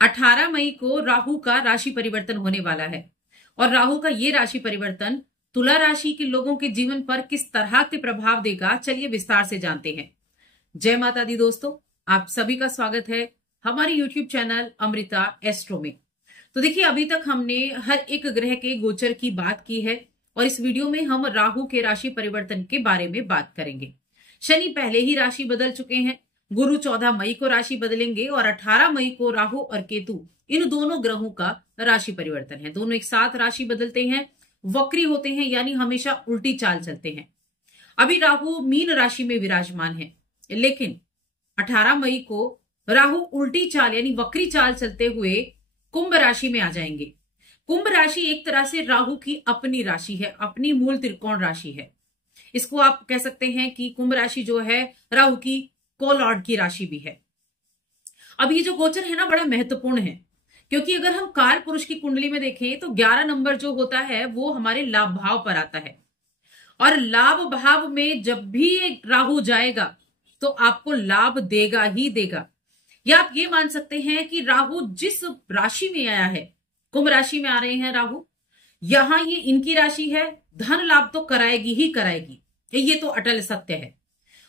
18 मई को राहु का राशि परिवर्तन होने वाला है और राहु का ये राशि परिवर्तन तुला राशि के लोगों के जीवन पर किस तरह के प्रभाव देगा, चलिए विस्तार से जानते हैं। जय माता दी दोस्तों, आप सभी का स्वागत है हमारे YouTube चैनल अमृता एस्ट्रो में। तो देखिए, अभी तक हमने हर एक ग्रह के गोचर की बात की है और इस वीडियो में हम राहु के राशि परिवर्तन के बारे में बात करेंगे। शनि पहले ही राशि बदल चुके हैं, गुरु 14 मई को राशि बदलेंगे और 18 मई को राहु और केतु इन दोनों ग्रहों का राशि परिवर्तन है। दोनों एक साथ राशि बदलते हैं, वक्री होते हैं, यानी हमेशा उल्टी चाल चलते हैं। अभी राहु मीन राशि में विराजमान है, लेकिन 18 मई को राहु उल्टी चाल यानी वक्री चाल चलते हुए कुंभ राशि में आ जाएंगे। कुंभ राशि एक तरह से राहु की अपनी राशि है, अपनी मूल त्रिकोण राशि है। इसको आप कह सकते हैं कि कुंभ राशि जो है राहु की कोलॉर्ड की राशि भी है। अब ये जो गोचर है ना, बड़ा महत्वपूर्ण है, क्योंकि अगर हम काल पुरुष की कुंडली में देखें तो 11 नंबर जो होता है वो हमारे लाभ भाव पर आता है और लाभ भाव में जब भी राहु जाएगा तो आपको लाभ देगा ही देगा। या आप ये मान सकते हैं कि राहु जिस राशि में आया है, कुंभ राशि में आ रहे हैं राहु, यहां ये इनकी राशि है, धन लाभ तो कराएगी ही कराएगी, ये तो अटल सत्य है।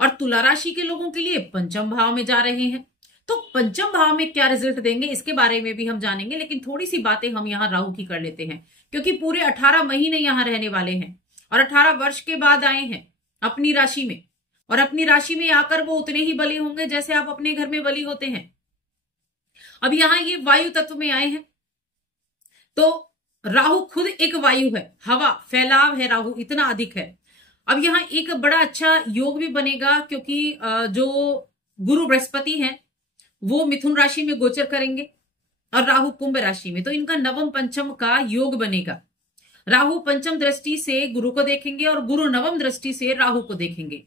और तुला राशि के लोगों के लिए पंचम भाव में जा रहे हैं, तो पंचम भाव में क्या रिजल्ट देंगे इसके बारे में भी हम जानेंगे। लेकिन थोड़ी सी बातें हम यहाँ राहु की कर लेते हैं, क्योंकि पूरे 18 महीने यहां रहने वाले हैं और 18 वर्ष के बाद आए हैं अपनी राशि में, और अपनी राशि में आकर वो उतने ही बली होंगे जैसे आप अपने घर में बली होते हैं। अब यहां ये वायु तत्व में आए हैं, तो राहु खुद एक वायु है, हवा फैलाव है, राहु इतना अधिक है। अब यहाँ एक बड़ा अच्छा योग भी बनेगा, क्योंकि जो गुरु बृहस्पति हैं वो मिथुन राशि में गोचर करेंगे और राहु कुंभ राशि में, तो इनका नवम पंचम का योग बनेगा। राहु पंचम दृष्टि से गुरु को देखेंगे और गुरु नवम दृष्टि से राहु को देखेंगे।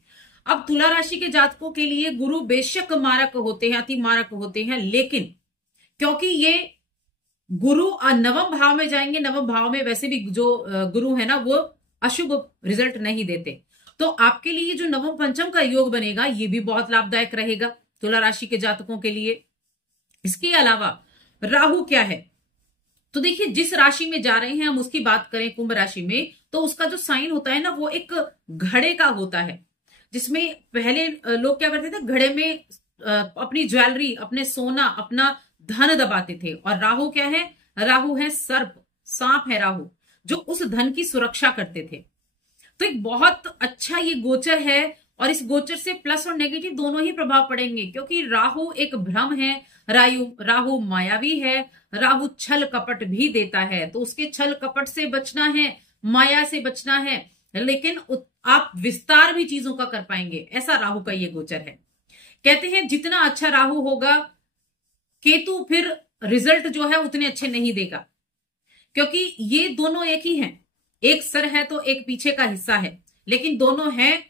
अब तुला राशि के जातकों के लिए गुरु बेशक मारक होते हैं, अति मारक होते हैं, लेकिन क्योंकि ये गुरु नवम भाव में जाएंगे, नवम भाव में वैसे भी जो गुरु है ना वो अशुभ रिजल्ट नहीं देते, तो आपके लिए जो नवम पंचम का योग बनेगा ये भी बहुत लाभदायक रहेगा तुला राशि के जातकों के लिए। इसके अलावा राहु क्या है, तो देखिए जिस राशि में जा रहे हैं हम उसकी बात करें कुंभ राशि में, तो उसका जो साइन होता है ना वो एक घड़े का होता है, जिसमें पहले लोग क्या करते थे, घड़े में अपनी ज्वेलरी, अपने सोना, अपना धन दबाते थे। और राहु क्या है, राहु है सर्प, सांप है राहु, जो उस धन की सुरक्षा करते थे। तो एक बहुत अच्छा ये गोचर है और इस गोचर से प्लस और नेगेटिव दोनों ही प्रभाव पड़ेंगे, क्योंकि राहु एक भ्रम है, राहु मायावी है, राहु छल कपट भी देता है, तो उसके छल कपट से बचना है, माया से बचना है, लेकिन आप विस्तार भी चीजों का कर पाएंगे, ऐसा राहु का ये गोचर है। कहते हैं जितना अच्छा राहु होगा, केतु फिर रिजल्ट जो है उतने अच्छे नहीं देगा, क्योंकि ये दोनों एक ही हैं, एक सर है तो एक पीछे का हिस्सा है, लेकिन दोनों हैं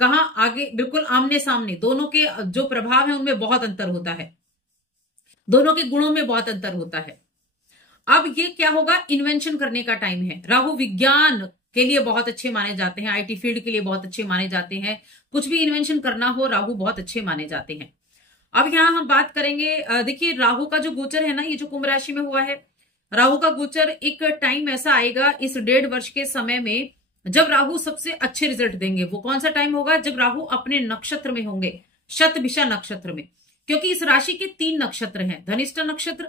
कहां, आगे बिल्कुल आमने सामने। दोनों के जो प्रभाव है उनमें बहुत अंतर होता है, दोनों के गुणों में बहुत अंतर होता है। अब ये क्या होगा, इन्वेंशन करने का टाइम है। राहु विज्ञान के लिए बहुत अच्छे माने जाते हैं, आईटी फील्ड के लिए बहुत अच्छे माने जाते हैं, कुछ भी इन्वेंशन करना हो राहु बहुत अच्छे माने जाते हैं। अब यहां हम बात करेंगे, देखिए राहु का जो गोचर है ना, ये जो कुंभ राशि में हुआ है, राहु का गोचर एक टाइम ऐसा आएगा इस 1.5 वर्ष के समय में जब राहु सबसे अच्छे रिजल्ट देंगे। वो कौन सा टाइम होगा, जब राहु अपने नक्षत्र में होंगे, शतभिषा नक्षत्र में, क्योंकि इस राशि के 3 नक्षत्र हैं, धनिष्ठ नक्षत्र,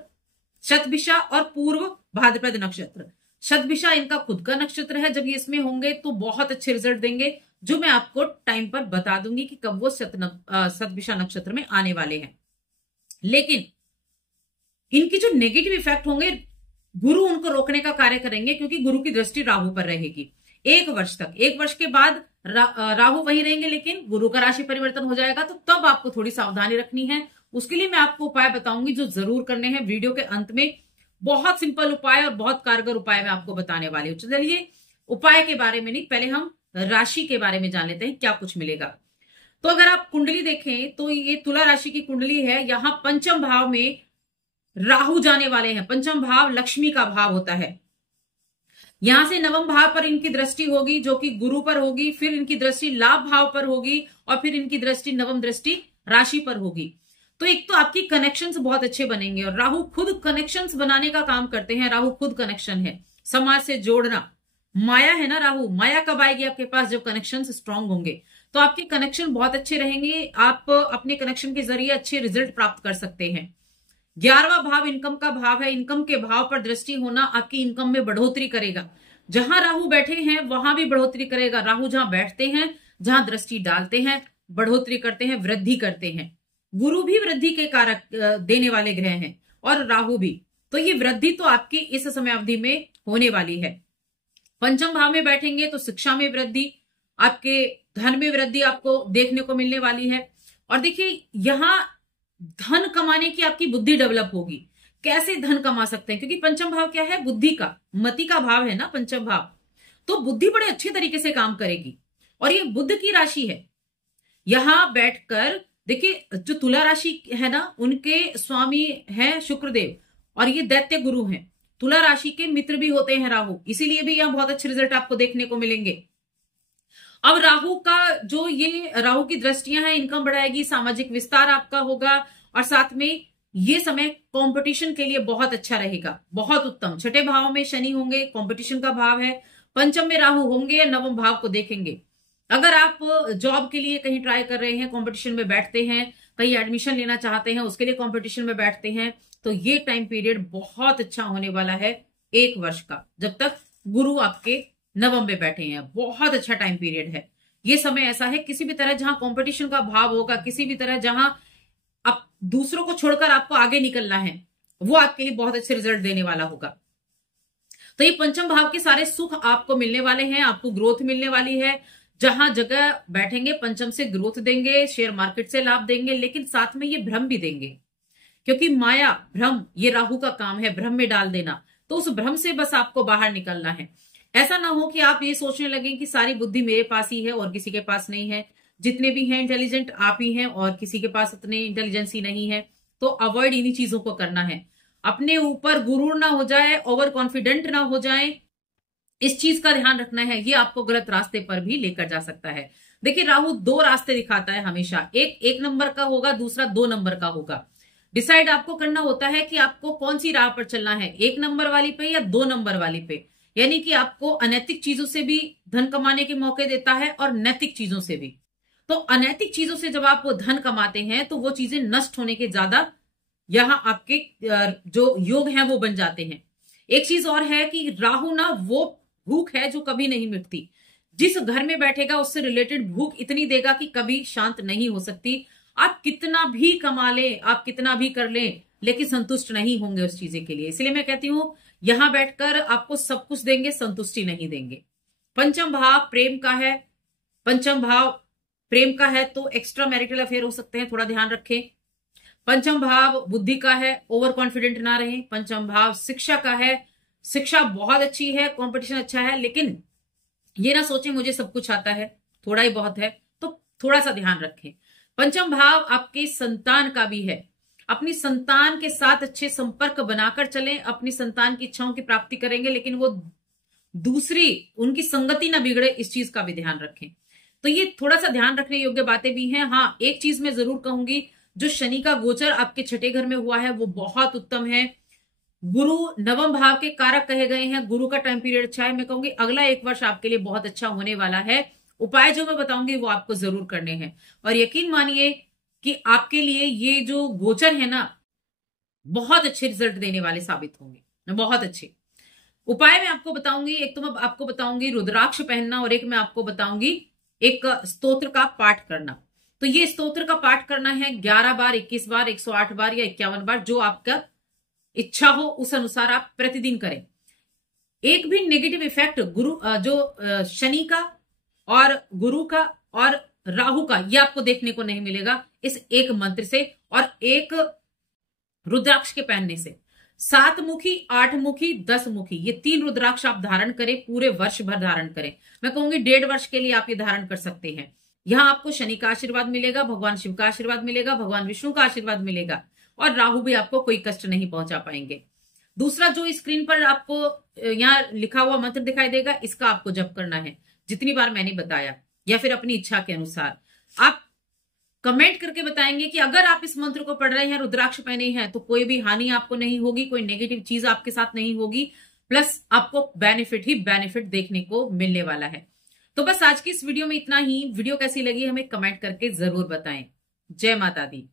शतभिषा और पूर्व भाद्रपद नक्षत्र। शतभिषा इनका खुद का नक्षत्र है, जब ये इसमें होंगे तो बहुत अच्छे रिजल्ट देंगे, जो मैं आपको टाइम पर बता दूंगी कि कब वो शतभिषा नक्षत्र में आने वाले हैं। लेकिन इनकी जो नेगेटिव इफेक्ट होंगे, गुरु उनको रोकने का कार्य करेंगे, क्योंकि गुरु की दृष्टि राहु पर रहेगी 1 वर्ष तक। 1 वर्ष के बाद राहु वहीं रहेंगे, लेकिन गुरु का राशि परिवर्तन हो जाएगा, तो तब आपको थोड़ी सावधानी रखनी है। उसके लिए मैं आपको उपाय बताऊंगी जो जरूर करने हैं। वीडियो के अंत में बहुत सिंपल उपाय और बहुत कारगर उपाय मैं आपको बताने वाली हूं। चलिए उपाय के बारे में नहीं, पहले हम राशि के बारे में जान लेते हैं क्या कुछ मिलेगा। तो अगर आप कुंडली देखें तो ये तुला राशि की कुंडली है, यहां पंचम भाव में राहु जाने वाले हैं। पंचम भाव लक्ष्मी का भाव होता है, यहां से नवम भाव पर इनकी दृष्टि होगी जो कि गुरु पर होगी, फिर इनकी दृष्टि लाभ भाव पर होगी और फिर इनकी दृष्टि नवम दृष्टि राशि पर होगी। तो एक तो आपकी कनेक्शंस बहुत अच्छे बनेंगे, और राहु खुद कनेक्शंस बनाने का काम करते हैं। राहु खुद कनेक्शन है, समाज से जोड़ना, माया है ना राहु। माया कब आएगी आपके पास? जब कनेक्शंस स्ट्रांग होंगे। तो आपके कनेक्शन बहुत अच्छे रहेंगे, आप अपने कनेक्शन के जरिए अच्छे रिजल्ट प्राप्त कर सकते हैं। 11वां भाव इनकम का भाव है। इनकम के भाव पर दृष्टि होना आपकी इनकम में बढ़ोतरी करेगा। जहां राहु बैठे हैं वहां भी बढ़ोतरी करेगा। राहु जहां बैठते हैं, जहां दृष्टि डालते हैं, बढ़ोतरी करते हैं, वृद्धि करते हैं। गुरु भी वृद्धि के कारक देने वाले ग्रह हैं, और राहु भी। तो ये वृद्धि तो आपकी इस समय अवधि में होने वाली है। पंचम भाव में बैठेंगे तो शिक्षा में वृद्धि, आपके धन में वृद्धि आपको देखने को मिलने वाली है। और देखिए, यहां धन कमाने की आपकी बुद्धि डेवलप होगी। कैसे धन कमा सकते हैं? क्योंकि पंचम भाव क्या है? बुद्धि का, मति का भाव है ना पंचम भाव। तो बुद्धि बड़े अच्छे तरीके से काम करेगी, और ये बुद्ध की राशि है। यहां बैठकर देखिए, जो तुला राशि है ना, उनके स्वामी है शुक्रदेव, और ये दैत्य गुरु हैं। तुला राशि के मित्र भी होते हैं राहु, इसीलिए भी यहां बहुत अच्छे रिजल्ट आपको देखने को मिलेंगे। अब राहु का जो ये राहु की दृष्टियां हैं, इनकम बढ़ाएगी, सामाजिक विस्तार आपका होगा, और साथ में ये समय कंपटीशन के लिए बहुत अच्छा रहेगा, बहुत उत्तम। छठे भाव में शनि होंगे, कंपटीशन का भाव है। पंचम में राहु होंगे या नवम भाव को देखेंगे। अगर आप जॉब के लिए कहीं ट्राई कर रहे हैं, कंपटीशन में बैठते हैं, कहीं एडमिशन लेना चाहते हैं, उसके लिए कंपटीशन में बैठते हैं, तो ये टाइम पीरियड बहुत अच्छा होने वाला है 1 वर्ष का, जब तक गुरु आपके नवम में बैठे हैं। बहुत अच्छा टाइम पीरियड है ये समय। ऐसा है किसी भी तरह जहां कंपटीशन का भाव होगा, किसी भी तरह जहां आप दूसरों को छोड़कर आपको आगे निकलना है, वो आपके लिए बहुत अच्छे रिजल्ट देने वाला होगा। तो ये पंचम भाव के सारे सुख आपको मिलने वाले हैं, आपको ग्रोथ मिलने वाली है। जहां जगह बैठेंगे पंचम से ग्रोथ देंगे, शेयर मार्केट से लाभ देंगे, लेकिन साथ में ये भ्रम भी देंगे, क्योंकि माया भ्रम ये राहु का काम है, भ्रम में डाल देना। तो उस भ्रम से बस आपको बाहर निकलना है। ऐसा ना हो कि आप ये सोचने लगे कि सारी बुद्धि मेरे पास ही है और किसी के पास नहीं है। जितने भी हैं इंटेलिजेंट आप ही हैं, और किसी के पास उतने इंटेलिजेंस ही नहीं है। तो अवॉइड इन्हीं चीजों को करना है। अपने ऊपर गुरूर ना हो जाए, ओवर कॉन्फिडेंट ना हो जाए, इस चीज का ध्यान रखना है। ये आपको गलत रास्ते पर भी लेकर जा सकता है। देखिए, राहु 2 रास्ते दिखाता है हमेशा। एक 1 नंबर का होगा, दूसरा 2 नंबर का होगा। डिसाइड आपको करना होता है कि आपको कौन सी राह पर चलना है, 1 नंबर वाली पे या 2 नंबर वाली पे। यानी कि आपको अनैतिक चीजों से भी धन कमाने के मौके देता है, और नैतिक चीजों से भी। तो अनैतिक चीजों से जब आप धन कमाते हैं, तो वो चीजें नष्ट होने के ज्यादा यहां आपके जो योग हैं वो बन जाते हैं। एक चीज और है कि राहु ना वो भूख है जो कभी नहीं मिटती। जिस घर में बैठेगा उससे रिलेटेड भूख इतनी देगा कि कभी शांत नहीं हो सकती। आप कितना भी कमा लें, आप कितना भी कर लें, लेकिन संतुष्ट नहीं होंगे उस चीजें के लिए। इसलिए मैं कहती हूं, यहां बैठकर आपको सब कुछ देंगे, संतुष्टि नहीं देंगे। पंचम भाव प्रेम का है। पंचम भाव प्रेम का है तो एक्स्ट्रा मैरिटल अफेयर हो सकते हैं, थोड़ा ध्यान रखें। पंचम भाव बुद्धि का है, ओवर कॉन्फिडेंट ना रहें। पंचम भाव शिक्षा का है, शिक्षा बहुत अच्छी है, कंपटीशन अच्छा है, लेकिन ये ना सोचें मुझे सब कुछ आता है, थोड़ा ही बहुत है, तो थोड़ा सा ध्यान रखें। पंचम भाव आपके संतान का भी है। अपनी संतान के साथ अच्छे संपर्क बनाकर चलें, अपनी संतान की इच्छाओं की प्राप्ति करेंगे, लेकिन वो दूसरी उनकी संगति ना बिगड़े, इस चीज का भी ध्यान रखें। तो ये थोड़ा सा ध्यान रखने योग्य बातें भी हैं। हाँ, एक चीज मैं जरूर कहूंगी, जो शनि का गोचर आपके छठे घर में हुआ है वो बहुत उत्तम है। गुरु नवम भाव के कारक कहे गए हैं, गुरु का टाइम पीरियड अच्छा है। मैं कहूंगी अगला 1 वर्ष आपके लिए बहुत अच्छा होने वाला है। उपाय जो मैं बताऊंगी वो आपको जरूर करने हैं, और यकीन मानिए कि आपके लिए ये जो गोचर है ना, बहुत अच्छे रिजल्ट देने वाले साबित होंगे, बहुत अच्छे। उपाय मैं आपको बताऊंगी, एक तो मैं आपको बताऊंगी रुद्राक्ष पहनना, और एक मैं आपको बताऊंगी एक स्तोत्र का पाठ करना। तो ये स्तोत्र का पाठ करना है 11 बार, 21 बार, 108 बार या 51 बार, जो आपका इच्छा हो उस अनुसार आप प्रतिदिन करें। एक भी नेगेटिव इफेक्ट गुरु जो शनि का और गुरु का और राहु का, ये आपको देखने को नहीं मिलेगा इस एक मंत्र से और एक रुद्राक्ष के पहनने से। 7 मुखी, 8 मुखी, 10 मुखी, ये 3 रुद्राक्ष आप धारण करें, पूरे वर्ष भर धारण करें। मैं कहूंगी 1.5 वर्ष के लिए आप ये धारण कर सकते हैं। यहां आपको शनि का आशीर्वाद मिलेगा, भगवान शिव का आशीर्वाद मिलेगा, भगवान विष्णु का आशीर्वाद मिलेगा, और राहु भी आपको कोई कष्ट नहीं पहुंचा पाएंगे। दूसरा, जो स्क्रीन पर आपको यहाँ लिखा हुआ मंत्र दिखाई देगा, इसका आपको जप करना है जितनी बार मैंने बताया, या फिर अपनी इच्छा के अनुसार। आप कमेंट करके बताएंगे कि अगर आप इस मंत्र को पढ़ रहे हैं, रुद्राक्ष पहने हैं, तो कोई भी हानि आपको नहीं होगी, कोई नेगेटिव चीज आपके साथ नहीं होगी, प्लस आपको बेनिफिट ही बेनिफिट देखने को मिलने वाला है। तो बस आज की इस वीडियो में इतना ही। वीडियो कैसी लगी हमें कमेंट करके जरूर बताएं। जय माता दी।